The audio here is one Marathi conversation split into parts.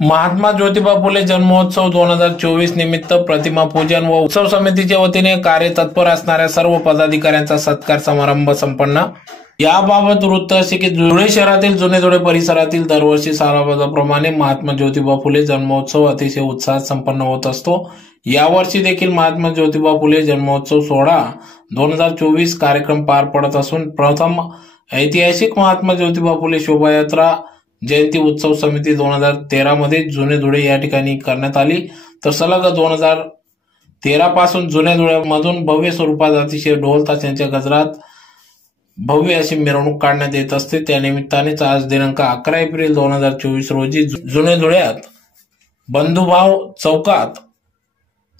महात्मा ज्योतिबा फुले जन्मोत्सव दोन हजार चोवीस निमित्त प्रतिमा पूजन व उत्सव समितीच्या वतीने कार्यतत्पर असणाऱ्या सर्व पदाधिकाऱ्यांचा सत्कार समारंभ संपन्न. याबाबत वृत्त असे की धुळे शहरातील जुने जुने परिसरातील दरवर्षी सालाबादाप्रमाणे महात्मा ज्योतिबा फुले जन्मोत्सव अतिशय उत्साहात संपन्न होत असतो. यावर्षी देखील महात्मा ज्योतिबा फुले जन्मोत्सव सोहळा दोन हजार चोवीस कार्यक्रम पार पडत असून प्रथम ऐतिहासिक महात्मा ज्योतिबा फुले शोभायात्रा जयंती उत्सव समिती दोन हजार तेरामध्ये जुने धुळे या ठिकाणी करण्यात आली. तर सलग दोन हजार तेरा पासून जुन्या धुळ्यामधून भव्य स्वरूपात अतिशय ढोल ताशांच्या गजरात भव्य अशी मिरवणूक काढण्यात येत असते. त्या निमित्तानेच आज दिनांक अकरा एप्रिल दोन हजार चोवीस रोजी जु- जुने धुळ्यात बंधुभाव चौकात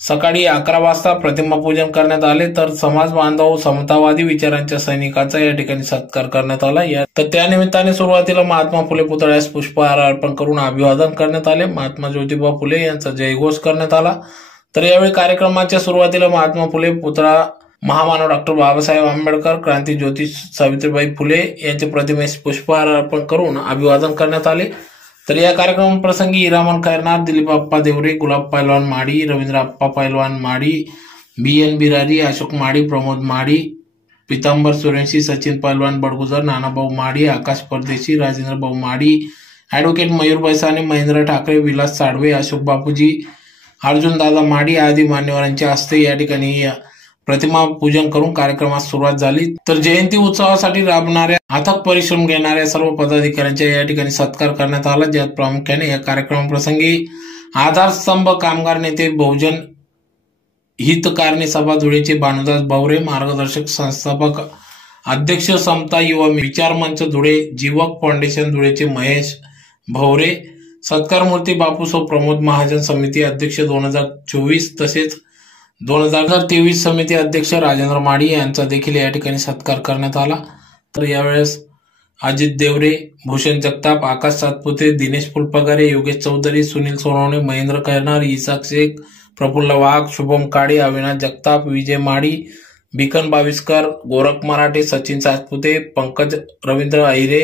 सकाळी अकरा वाजता प्रतिमापूजन करण्यात आले तर समाज बांधव समतावादी विचारांच्या सैनिकाचा या ठिकाणी सत्कार करण्यात आला. या तर त्या निमित्ताने सुरुवातीला महात्मा फुले पुतळ्यास पुष्पहार अर्पण करून अभिवादन करण्यात आले. महात्मा ज्योतिबा फुले यांचा जयघोष करण्यात आला. तर यावेळी कार्यक्रमाच्या सुरुवातीला महात्मा फुले पुतळा महामानव डॉक्टर बाबासाहेब आंबेडकर क्रांती ज्योती सावित्रीबाई फुले यांच्या प्रतिमेस पुष्पहार अर्पण करून अभिवादन करण्यात आले. तर या कार्यक्रमाप्रसंगी हिरामन खैरनाथ दिलीप अप्पा देवरे गुलाब पैलवान माडी रवींद्र अप्पा पैलवान माडी बी एन बिरारी अशोक माडी प्रमोद माडी पितांबर सुरेंशी सचिन पैलवान बडगुजर नानाभाऊ माडी आकाश परदेशी राजेंद्र भाऊ माडी ॲडव्होकेट मयूर बैसाने महेंद्र ठाकरे विलास साडवे अशोक बापूजी अर्जुन दादा माडी आदी मान्यवरांच्या हस्ते या ठिकाणी प्रतिमा पूजन करून कार्यक्रमास सुरुवात झाली. तर जयंती उत्सवासाठी राबणाऱ्या अथक परिश्रम घेणाऱ्या सर्व पदाधिकाऱ्यांचा या ठिकाणी सत्कार करण्यात आला. ज्यात प्रामुख्याने या कार्यक्रमाप्रसंगी आधारस्तंभ कामगार नेते बहुजन हितकारणी सभा धुळेचे भानुदास भावरे मार्गदर्शक संस्थापक अध्यक्ष समता युवा विचार मंच धुळे जीवक फाउंडेशन धुळेचे महेश भवरे सत्कार मूर्ती बापूसो प्रमोद महाजन समिती अध्यक्ष दोन हजार चोवीस तसेच दोन हजार तेवीस समिती अध्यक्ष राजेंद्र माडी यांचा देखील या ठिकाणी सत्कार करण्यात आला. तर यावेळेस अजित देवरे भूषण जगताप आकाश सातपुते दिनेश फुलपगारे योगेश चौधरी सुनील सोनवणे महेंद्र खैरनार इसाक शेख प्रफुल्ल वाघ शुभम काळे अविनाश जगताप विजय माडी बिकन बाविस्कर गोरख मराठे सचिन सातपुते पंकज रवींद्र अहिरे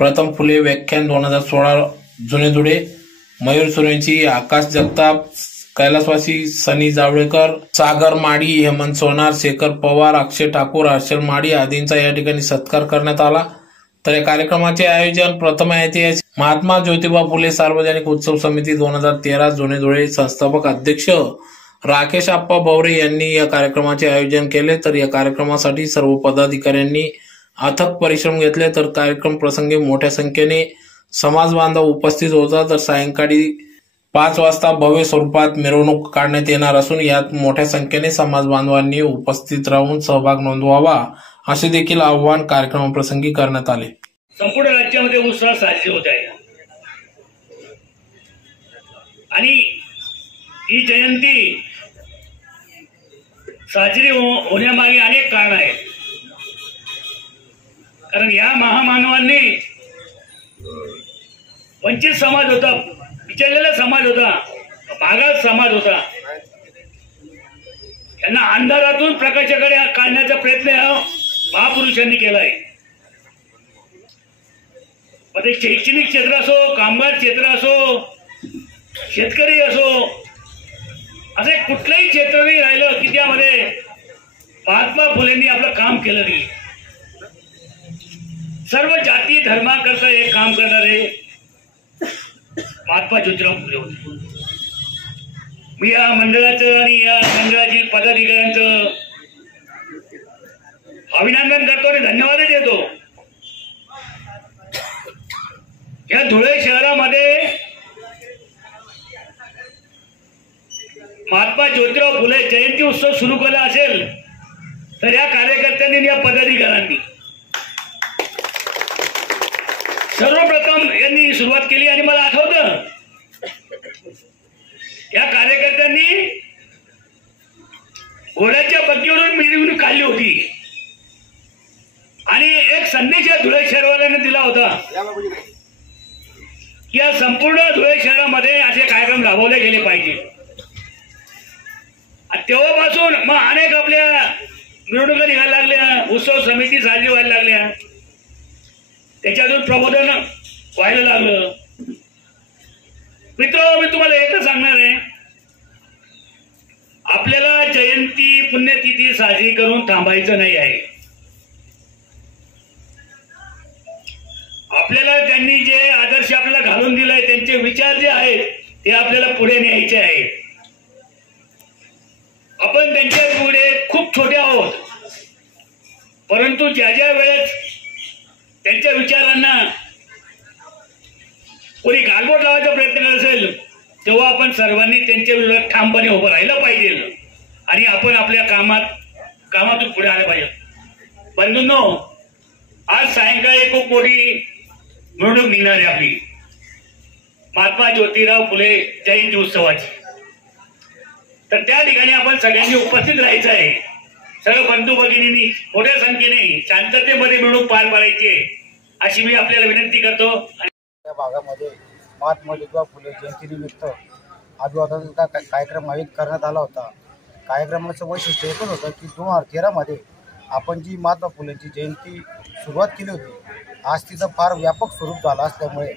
प्रथम फुले व्याख्यान दोन हजार सोळा जुने धुळे मयूर सुरेंची आकाश जगताप कैलासवासी सनी जावळेकर सागर माडी हेमंत सोनार शेखर पवार अक्षय ठाकूर हर्षल माडी आदींचा या ठिकाणी सत्कार करण्यात आला. तर या कार्यक्रमाचे आयोजन प्रथम ऐतिहासिक महात्मा ज्योतिबा फुले सार्वजनिक उत्सव समिती दोन हजार तेरा जुने धुळे संस्थापक अध्यक्ष राकेश आप्पा भवरे यांनी या कार्यक्रमाचे आयोजन केले. तर या कार्यक्रमासाठी सर्व पदाधिकाऱ्यांनी अथक परिश्रम घेतले. तर कार्यक्रम प्रसंगी मोठ्या संख्येने समाज बांधव उपस्थित होता. तर सायंकाळी पाच वाजता भव्य स्वरूपात मिरवणूक काढण्यात येणार असून यात मोठ्या संख्येने समाज बांधवांनी उपस्थित राहून सहभाग नोंदवावा असे देखील आव्हान कार्यक्रमाप्रसंगी करण्यात आले. संपूर्ण राज्यामध्ये उत्साह साजरे होत आहे. आणि ही जयंती साजरी हो-, होण्यामागे अनेक कारण आहेत. कारण या महामानवांनी वंचित समाज होता विचारलेला समाज होता. मागास समाज होता. यांना अंधारातून प्रकाशाकडे काढण्याचा प्रयत्न महापुरुषांनी केला आहे मग ते शैक्षणिक क्षेत्र असो कामगार क्षेत्र असो शेतकरी असो असे कुठलंही क्षेत्र नाही राहिलं की त्यामध्ये महात्मा फुलेंनी आपलं काम केलं नाही. सर्व जाती धर्माकरता हे काम करणारे महात्मा ज्योतिराव फुले होते मी या मंडळाचं आणि या मंडळातील पदाधिकाऱ्यांचं अभिनंदन करतो आणि धन्यवाद देतो. या धुळे शहरामध्ये महात्मा ज्योतिराव फुले जयंती उत्सव सुरू केला असेल तर या कार्यकर्त्यांनी आणि या पदाधिकाऱ्यांनी सर्वप्रथम यांनी सुरुवात केली आणि मला आठवत या कार्यकर्त्यांनी घोड्याच्या बग्गीवरून मिळवून काढली होती. आणि एक संदेश या धुळे शहरवाल्याने दिला होता. की या संपूर्ण धुळे शहरामध्ये असे कार्यक्रम राबवले गेले पाहिजे. तेव्हापासून मग अनेक आपल्या मिरवणुका निघायला लागल्या उत्सव समिती साजरी व्हायला लागल्या. त्याच्यातून प्रबोधन व्हायला लागलं. मित्र मी तुम्हाला एकच सांगणार आहे. आपल्याला जयंती पुण्यतिथी साजरी करून थांबायचं नाही आहे. आपल्याला त्यांनी जे आदर्श आपल्याला घालून दिलाय त्यांचे विचार जे आहेत ते आपल्याला पुढे न्यायचे आहेत. आपण त्यांच्या पुढे खूप छोटे आहोत. परंतु ज्या ज्या वेळेस त्यांच्या विचारांना कोणी गालबोट लावायचा प्रयत्न करत असेल तेव्हा आपण सर्वांनी त्यांच्या विरोधात ठामपणे उभं राहिलं पाहिजे. आणि आपण आपल्या कामात कामातून पुढे आलं पाहिजे. बंधूंनो आज सायंकाळी खूप मोठी मिरवणूक निघणार आहे आपली. महात्मा ज्योतिराव फुले जयंती उत्सवाची. तर त्या ठिकाणी आपण सगळ्यांनी उपस्थित राहायचं आहे. सर्व बंधू भगिनींनी मोठ्या संख्येने शांततेमध्ये मिळून पार पाडायची आहे अशी मी आपल्याला विनंती करतो. भागामध्ये महात्मा ज्योतिबा फुले जयंतीनिमित्त अभिवादनाचा का- कार्यक्रम आयोजित करण्यात आला होता. कार्यक्रमाचं वैशिष्ट्य एकच होतं की दोन हजार तेरामध्ये आपण जी महात्मा फुलेंची जयंती सुरुवात केली होती आज तिचं फार व्यापक स्वरूप झालं असल्यामुळे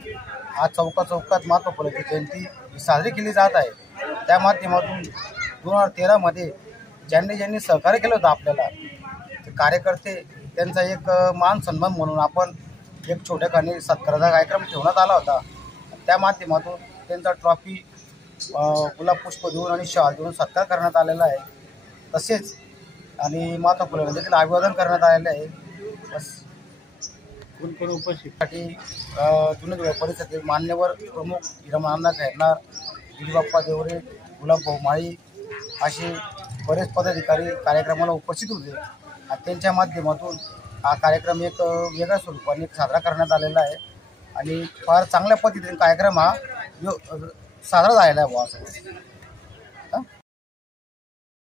आज चौका चौकात महात्मा फुलेंची जयंती साजरी केली जात आहे. त्या माध्यमातून दोन हजार तेरामध्ये ज्यांनी ज्यांनी सहकार्य केलं होतं आपल्याला ते कार्यकर्ते त्यांचा एक मान सन्मान म्हणून आपण एक छोट्याखानी सत्काराचा कार्यक्रम ठेवण्यात आला होता. त्या माध्यमातून त्यांचा ट्रॉफी गुलाब पुष्प देऊन आणि शाल देऊन सत्कार करण्यात आलेला आहे. तसेच आणि माता फुलांना देखील अभिवादन करण्यात आलेलं आहे. बस. कोण कोण उपस्थितीसाठी जुने धुळे परिषदेतील मान्यवर प्रमुख हिरमानंदा खैरनार गिरीबाप्पा देवरे गुलाब माळी असे बरेच पदाधिकारी कार्यक्रमाला उपस्थित होते. आणि त्यांच्या माध्यमातून हा कार्यक्रम एक वेगळ्या स्वरूपाने साजरा करण्यात आलेला आहे. आणि फार चांगल्या पद्धतीने कार्यक्रम हा यो- साजरा झालेला आहे बुवा. असं